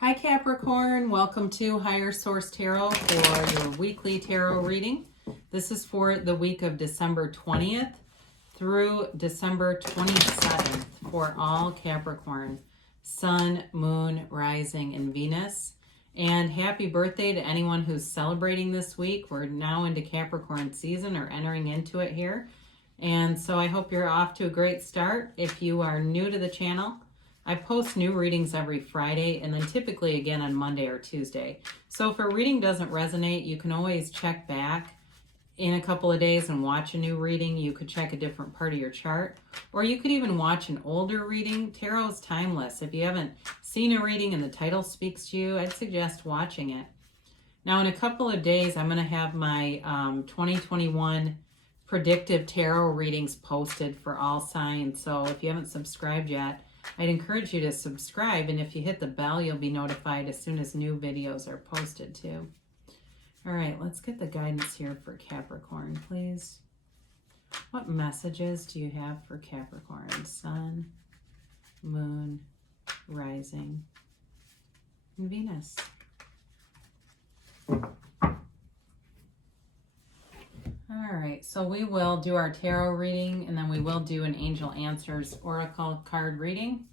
Hi Capricorn, welcome to Higher Source Tarot for your weekly tarot reading. This is for the week of December 20th through December 27th for all Capricorn, Sun, Moon, Rising, and Venus. And happy birthday to anyone who's celebrating this week. We're now into Capricorn season or entering into it here. And so I hope you're off to a great start. If you are new to the channel, I post new readings every Friday and then typically again on Monday or Tuesday. So if a reading doesn't resonate, you can always check back in a couple of days and watch a new reading. You could check a different part of your chart, or you could even watch an older reading. Tarot is timeless. If you haven't seen a reading and the title speaks to you, I'd suggest watching it. Now in a couple of days, I'm going to have my 2021 predictive tarot readings posted for all signs. So if you haven't subscribed yet, I'd encourage you to subscribe, and if you hit the bell, you'll be notified as soon as new videos are posted too. All right, let's get the guidance here for Capricorn, please. What messages do you have for Capricorn? Sun, Moon, Rising, and Venus. All right, so we will do our tarot reading, and then we will do an Angel Answers Oracle card reading.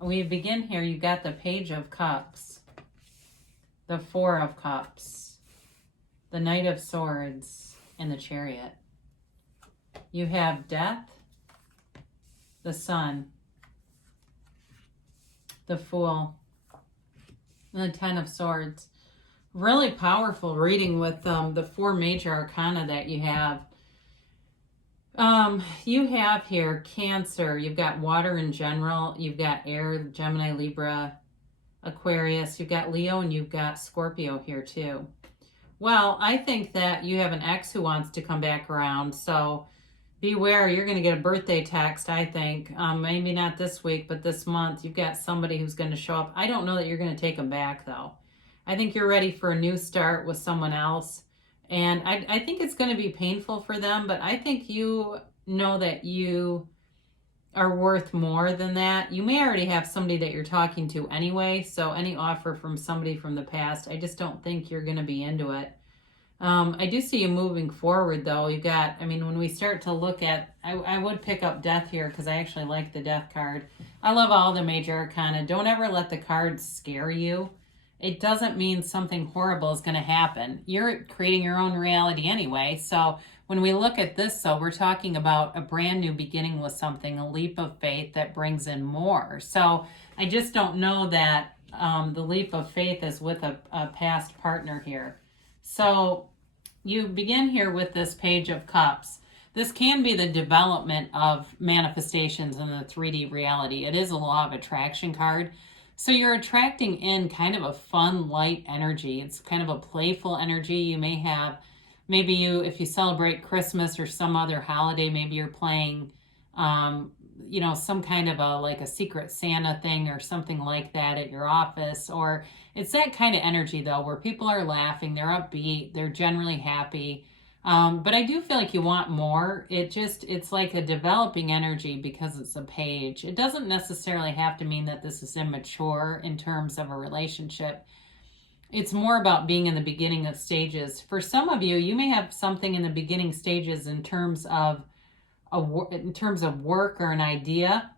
We begin here. You've got the Page of Cups, the Four of Cups, the Knight of Swords, and the Chariot. You have Death, the Sun, the Fool, and the Ten of Swords. Really powerful reading with the four major arcana that you have. You have here Cancer, you've got water in general, you've got air, Gemini, Libra, Aquarius, you've got Leo, and you've got Scorpio here too. Well, I think that you have an ex who wants to come back around, so beware, you're going to get a birthday text, I think. Maybe not this week, but this month. You've got somebody who's going to show up. I don't know that you're going to take them back though. I think you're ready for a new start with someone else. And I think it's going to be painful for them, but I think you know that you are worth more than that. You may already have somebody that you're talking to anyway, so any offer from somebody from the past, I just don't think you're going to be into it. I do see you moving forward, though. You got, I mean, when we start to look at, I would pick up Death here because I actually like the Death card. I love all the major arcana. Don't ever let the cards scare you. It doesn't mean something horrible is going to happen. You're creating your own reality anyway. So when we look at this, though, we're talking about a brand new beginning with something, a leap of faith that brings in more. So I just don't know that the leap of faith is with a past partner here. So you begin here with this Page of Cups. This can be the development of manifestations in the 3D reality. It is a law of attraction card. So you're attracting in kind of a fun, light energy. It's kind of a playful energy. You may have, maybe you, if you celebrate Christmas or some other holiday, maybe you're playing, you know, some kind of like a Secret Santa thing or something like that at your office. Or it's that kind of energy, though, where people are laughing, they're upbeat, they're generally happy. But I do feel like you want more. It's like a developing energy because it's a page. It doesn't necessarily have to mean that this is immature in terms of a relationship. It's more about being in the beginning of stages. For some of you, you may have something in the beginning stages in terms of work or an idea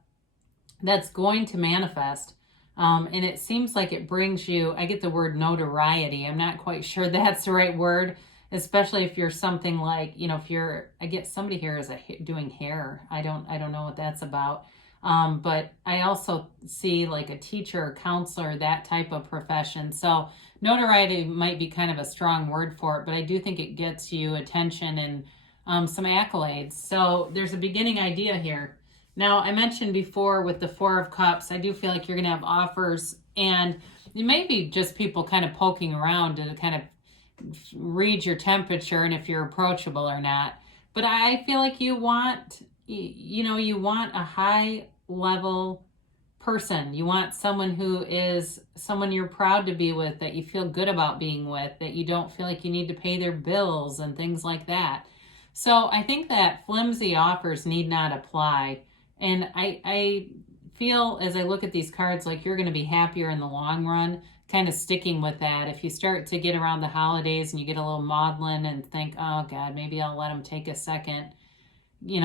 that's going to manifest. And it seems like it brings you, I get the word notoriety. I'm not quite sure that's the right word. Especially if you're something like, you know, if you're, I get somebody here is doing hair. I don't know what that's about. But I also see like a teacher or counselor, that type of profession. So notoriety might be kind of a strong word for it, but I do think it gets you attention and some accolades. So there's a beginning idea here. Now, I mentioned before with the Four of Cups, I do feel like you're going to have offers, and it may be just people kind of poking around to kind of read your temperature and if you're approachable or not. But I feel like you want, you want a high level person. You want someone who is someone you're proud to be with, that you feel good about being with, that you don't feel like you need to pay their bills and things like that. So I think that flimsy offers need not apply. And I feel as I look at these cards like you're going to be happier in the long run, kind of sticking with that. If you start to get around the holidays and you get a little maudlin and think, oh God, maybe I'll let them take a second,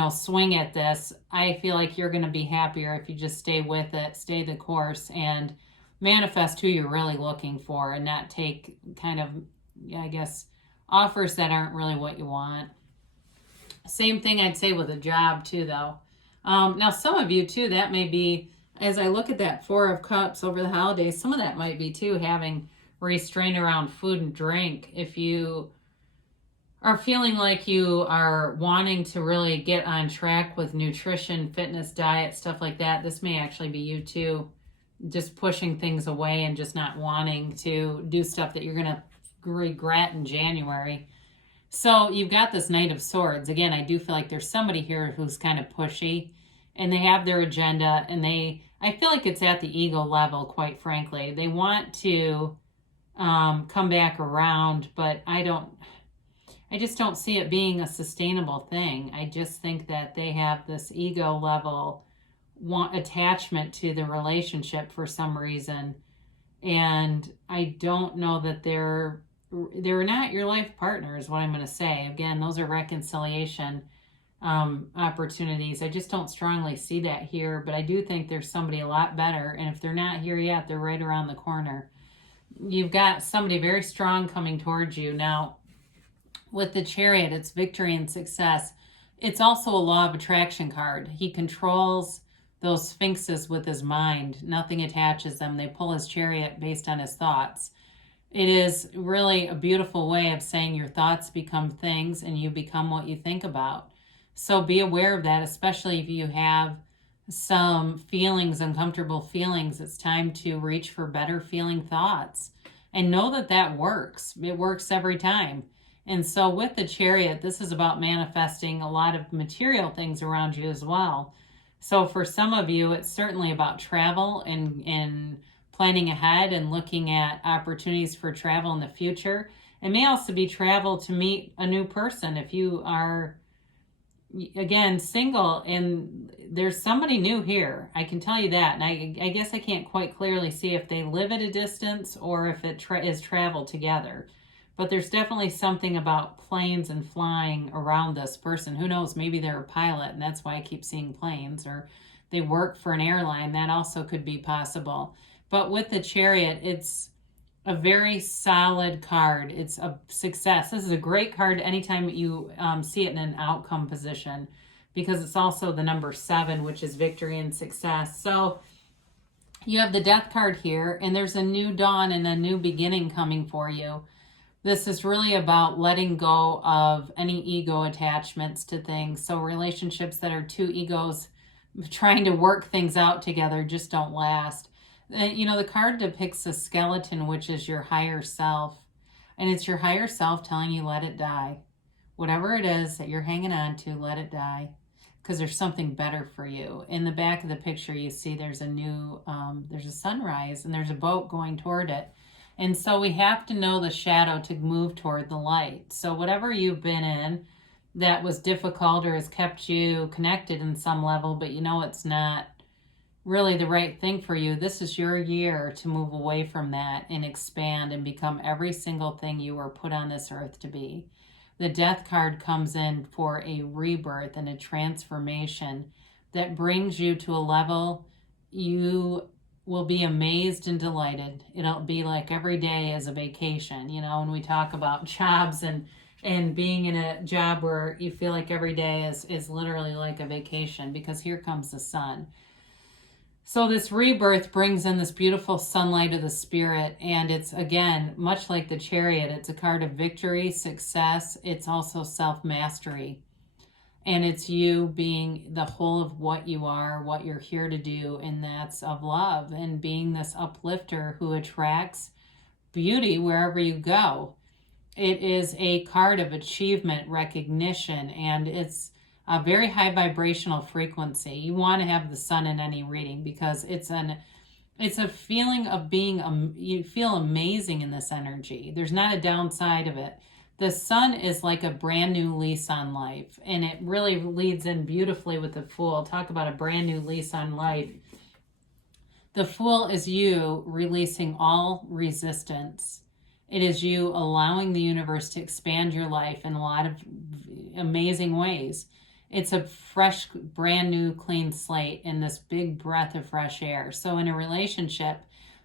swing at this, I feel like you're going to be happier if you just stay with it, stay the course, and manifest who you're really looking for and not take kind of, I guess, offers that aren't really what you want. Same thing I'd say with a job too, though. Now, some of you too, that may be, as I look at that Four of Cups over the holidays, some of that might be too having restraint around food and drink. If you are feeling like you are wanting to really get on track with nutrition, fitness, diet, stuff like that, this may actually be you too, just pushing things away and just not wanting to do stuff that you're going to regret in January. So you've got this Knight of Swords. Again, I do feel like there's somebody here who's kind of pushy and they have their agenda, and I feel like it's at the ego level, quite frankly. They want to come back around, but I just don't see it being a sustainable thing. I just think that they have this ego level attachment to the relationship for some reason. And I don't know that they're not your life partner is what I'm going to say. Again, those are reconciliation opportunities. I just don't strongly see that here, but I do think there's somebody a lot better. And if they're not here yet, they're right around the corner. You've got somebody very strong coming towards you. Now, with the Chariot, it's victory and success. It's also a law of attraction card. He controls those sphinxes with his mind. Nothing attaches them. They pull his chariot based on his thoughts. It is really a beautiful way of saying your thoughts become things and you become what you think about. So be aware of that, especially if you have some feelings, uncomfortable feelings. It's time to reach for better feeling thoughts and know that that works. It works every time. And so with the Chariot, this is about manifesting a lot of material things around you as well. So for some of you, it's certainly about travel and planning ahead and looking at opportunities for travel in the future. It may also be travel to meet a new person if you are, again, single and there's somebody new here. I can tell you that. And I guess I can't quite clearly see if they live at a distance or if it is travel together. But there's definitely something about planes and flying around this person. Who knows? Maybe they're a pilot and that's why I keep seeing planes, or they work for an airline. That also could be possible. But with the Chariot, it's a very solid card. It's a success. This is a great card anytime you see it in an outcome position, because it's also the number 7, which is victory and success. So you have the Death card here, and there's a new dawn and a new beginning coming for you. This is really about letting go of any ego attachments to things. So relationships that are two egos trying to work things out together just don't last. The card depicts a skeleton, which is your higher self. And it's your higher self telling you, let it die. Whatever it is that you're hanging on to, let it die. Because there's something better for you. In the back of the picture, you see there's a sunrise and there's a boat going toward it. And so we have to know the shadow to move toward the light. So whatever you've been in that was difficult or has kept you connected in some level, but it's not really the right thing for you, this is your year to move away from that and expand and become every single thing you were put on this earth to be. The Death card comes in for a rebirth and a transformation that brings you to a level you will be amazed and delighted. It'll be like every day is a vacation. When we talk about jobs and being in a job where you feel like every day is literally like a vacation, because here comes the sun. So this rebirth brings in this beautiful sunlight of the spirit, and it's, again, much like the Chariot, it's a card of victory, success. It's also self-mastery. And it's you being the whole of what you are, what you're here to do, and that's of love, and being this uplifter who attracts beauty wherever you go. It is a card of achievement, recognition, and it's a very high vibrational frequency. You want to have the sun in any reading because it's a feeling of being, you feel amazing in this energy. There's not a downside of it. The sun is like a brand new lease on life, and it really leads in beautifully with the Fool. Talk about a brand new lease on life. The Fool is you releasing all resistance. It is you allowing the universe to expand your life in a lot of amazing ways. It's a fresh, brand new, clean slate and this big breath of fresh air. So in a relationship,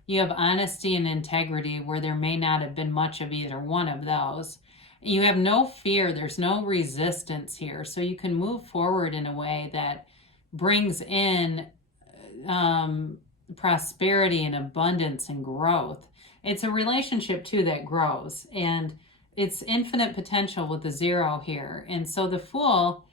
you have honesty and integrity where there may not have been much of either one of those. You have no fear. There's no resistance here. So you can move forward in a way that brings in prosperity and abundance and growth. It's a relationship too that grows, and it's infinite potential with the 0 here. And so the Fool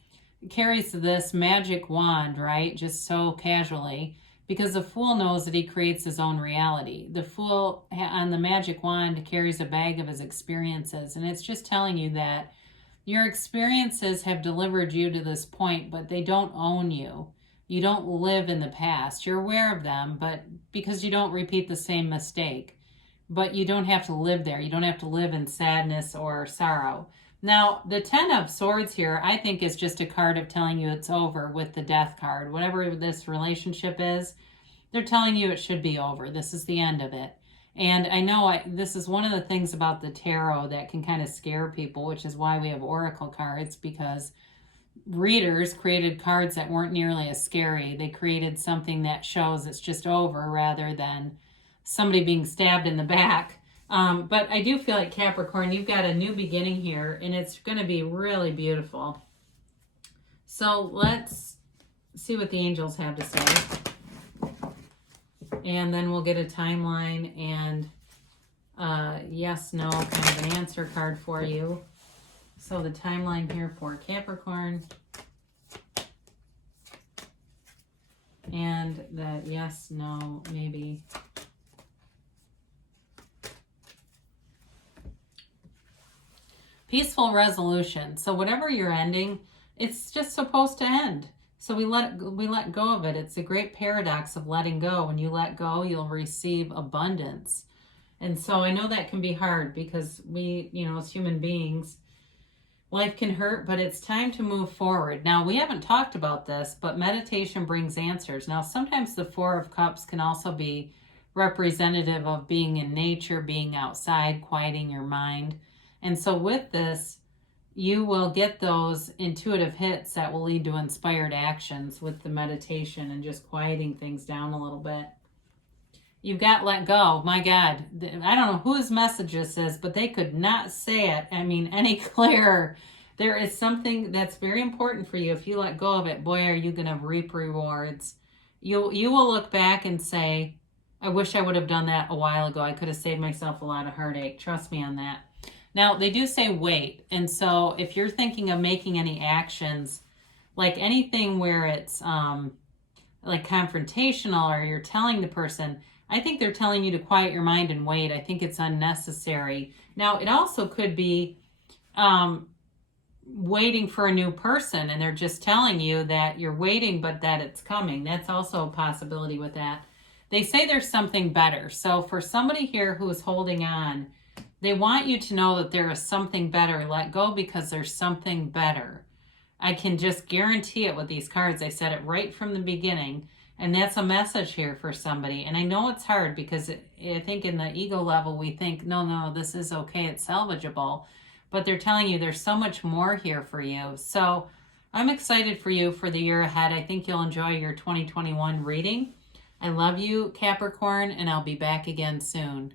carries this magic wand, right? Just so casually, because the Fool knows that he creates his own reality. The Fool on the magic wand carries a bag of his experiences, and it's just telling you that your experiences have delivered you to this point, but they don't own you. You don't live in the past. You're aware of them, but because you don't repeat the same mistake. But you don't have to live there. You don't have to live in sadness or sorrow. Now, the 10 of Swords here, I think, is just a card of telling you it's over with the Death card. Whatever this relationship is, they're telling you it should be over. This is the end of it. And I know this is one of the things about the tarot that can kind of scare people, which is why we have oracle cards, because readers created cards that weren't nearly as scary. They created something that shows it's just over rather than somebody being stabbed in the back. But I do feel like, Capricorn, you've got a new beginning here, and it's going to be really beautiful. So let's see what the angels have to say. And then we'll get a timeline and yes, no, kind of an answer card for you. So the timeline here for Capricorn. And the yes, no, maybe. Peaceful resolution. So whatever you're ending, it's just supposed to end. So we let go of it. It's a great paradox of letting go. When you let go, you'll receive abundance. And so I know that can be hard because we, as human beings, life can hurt, but it's time to move forward. Now, we haven't talked about this, but meditation brings answers. Now, sometimes the 4 of Cups can also be representative of being in nature, being outside, quieting your mind. And so with this, you will get those intuitive hits that will lead to inspired actions with the meditation and just quieting things down a little bit. You've got let go. My God, I don't know whose message this is, but they could not say it, any clearer. There is something that's very important for you. If you let go of it, boy, are you going to reap rewards. You will look back and say, I wish I would have done that a while ago. I could have saved myself a lot of heartache. Trust me on that. Now, they do say wait. And so if you're thinking of making any actions, like anything where it's like confrontational or you're telling the person, I think they're telling you to quiet your mind and wait. I think it's unnecessary. Now, it also could be waiting for a new person, and they're just telling you that you're waiting, but that it's coming. That's also a possibility with that. They say there's something better. So for somebody here who is holding on, they want you to know that there is something better. Let go because there's something better. I can just guarantee it with these cards. I said it right from the beginning. And that's a message here for somebody. And I know it's hard because I think in the ego level, we think, no, this is okay. It's salvageable. But they're telling you there's so much more here for you. So I'm excited for you for the year ahead. I think you'll enjoy your 2021 reading. I love you, Capricorn, and I'll be back again soon.